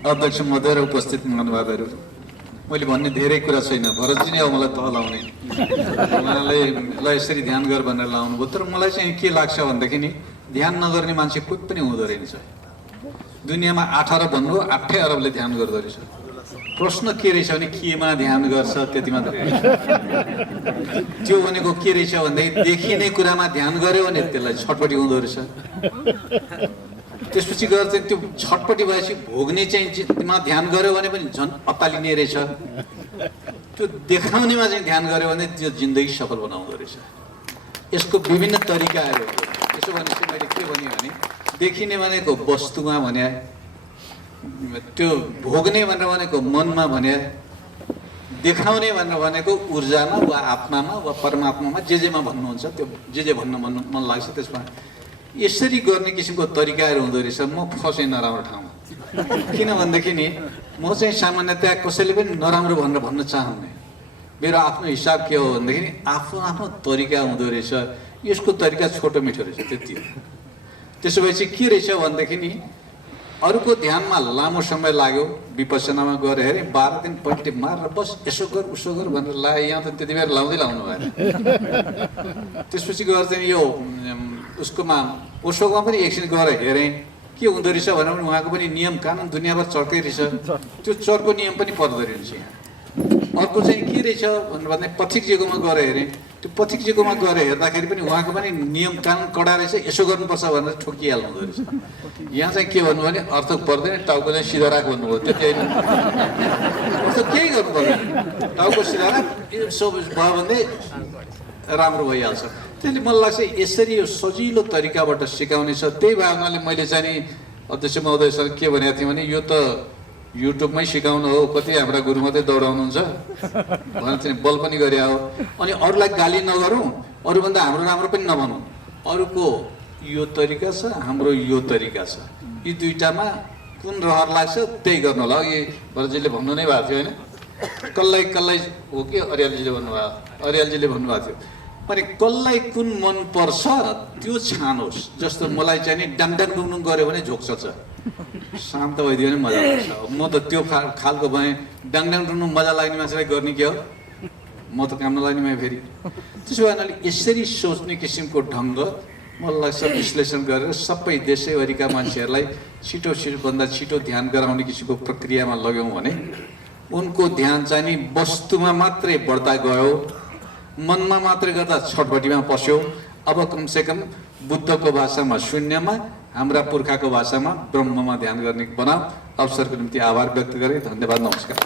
अध्यक्ष महोदय र उपस्थित महानुभावहरू, मैले भन्ने धेरै कुरा छैन। भरतजी नै हो मलाई तह लाउने, उहाँले ल यसरी ध्यान गर भनेर लाउनु भयो। तर मलाई चाहिँ के लाग्छ भनेदेखि नि ध्यान नगर्ने मान्छे कोही पनि हुँदो रहेछ। दुनियाँमा 8 अरब भन्नु 8 अरबले ध्यान गर्दो रहेछ। प्रश्न के रहेछ भने केमा ध्यान गर्छ त्यति मात्र। त्यो भनेको के रहेछ भन्दाखेरि देखिने कुरामा ध्यान गर्यो भने त्यसलाई छटपटी हुँदो रहेछ। त्यसपछि गएर चाहिँ त्यो छटपटी भएपछि भोग्ने चाहिँ मा ध्यान गर्यो भने पनि झन् अत्तालिने रहेछ। त्यो देखाउनेमा चाहिँ ध्यान गर्यो भने त्यो जिन्दगी सफल बनाउँदो रहेछ। यसको विभिन्न तरिकाहरू। यसो भनेपछि मैले के भने देखिने भनेको वस्तुमा भने, त्यो भोग्ने भनेर भनेको मनमा भने, देखाउने भनेर भनेको ऊर्जामा वा आत्मामा वा परमात्मामा जेमा भन्नुहुन्छ त्यो जे भन्न मन लाग्छ त्यसमा। यसरी गर्ने किसिमको तरिकाहरू हुँदो रहेछ। म फसेँ नराम्रो ठाउँमा। किनभनेदेखि नि म चाहिँ सामान्यतया कसैले पनि नराम्रो भनेर भन्न चाहन्ने। मेरो आफ्नो हिसाब के हो भनेदेखि आफ्नो आफ्नो तरिका हुँदो रहेछ। यसको तरिका छोटो मिठो रहेछ, त्यति हो। त्यसो भएपछि के रहेछ भनेदेखि नि अरूको ध्यानमा लामो समय लाग्यो। विपස්සनामा गएर हेरेँ 12 दिन पल्टी मारेर बस यसो गर उसो गर भनेर लाए। यहाँ त त्यति बेर लाउँदै लाउनु भएन। त्यसपछि गएर चाहिँ यो उसकोमा ओसोमा पनि एकछिन गएर हेरेँ के हुँदो रहेछ भनेर पनि उहाँको पनि नियम कानुन दुनियाँभर चर्कै रहेछ। त्यो चर्को नियम पनि पर्दो रहेछ यहाँ। अर्को चाहिँ के रहेछ भनेर भन्दा पथिकजीकोमा गएर हेरेँ। त्यो पथिकजीकोमा गएर हेर्दाखेरि पनि उहाँको पनि नियम कानुन कडा रहेछ। यसो गर्नुपर्छ भनेर ठोकिहाल्नु हुँदो रहेछ। यहाँ चाहिँ के भन्नु भने अर्थ पर्दैन, टाउको चाहिँ सिधा राख भन्नुभयो। त्यति होइन, अर्थ केही गर्नु पर्दैन, टाउको सिधा राख यसो भयो भने राम्रो भइहाल्छ। त्यसले मलाई लाग्छ यसरी यो सजिलो तरिकाबाट सिकाउने छ। त्यही भए हुनाले मैले चाहिँ नि अध्यक्ष महोदयसँग के भनेको थिएँ भने यो त युट्युबमै सिकाउनु हो, कति हाम्रा गुरु मात्रै दौडाउनुहुन्छ भनेर चाहिँ बल पनि गरे हो। अनि अरूलाई गाली नगरौँ, अरूभन्दा हाम्रो राम्रो पनि नभनौँ। अरूको यो तरिका छ, हाम्रो यो तरिका छ, यी दुईटामा कुन रहर लाग्छ त्यही गर्नु होला। अघि भरतजीले भन्नु नै भएको थियो होइन, कसलाई हो कि अर्यालजीले भन्नुभयो, अर्यालजीले भन्नुभएको थियो अनि कसलाई कुन मन पर्छ त्यो छानोस्। जस्तो मलाई चाहिँ नि डाङडाङ डुङडुङ गऱ्यो भने झोक्छ, शान्त भइदियो भने मजा लाग्छ। म त त्यो खालको भएँ। डाङडाङ डुङडुङ मजा लाग्ने मान्छेलाई गर्ने के हो, म त काम नलाग्ने भएँ फेरि। त्यसो भए यसरी सोच्ने किसिमको ढङ्ग मलाई लाग्छ विश्लेषण गरेर सबै देशैभरिका मान्छेहरूलाई छिटोभन्दा छिटो ध्यान गराउने किसिमको प्रक्रियामा लग्यौँ भने उनको ध्यान चाहिँ नि वस्तुमा मात्रै बढ्दा गयो, मनमा मात्रै गर्दा छटपटीमा पस्यो। अब कमसेकम बुद्धको भाषामा शून्यमा, हाम्रा पुर्खाको भाषामा ब्रह्ममा ध्यान गर्ने बनाऊ। अवसरको निम्ति आभार व्यक्त गरेँ। धन्यवाद, नमस्कार।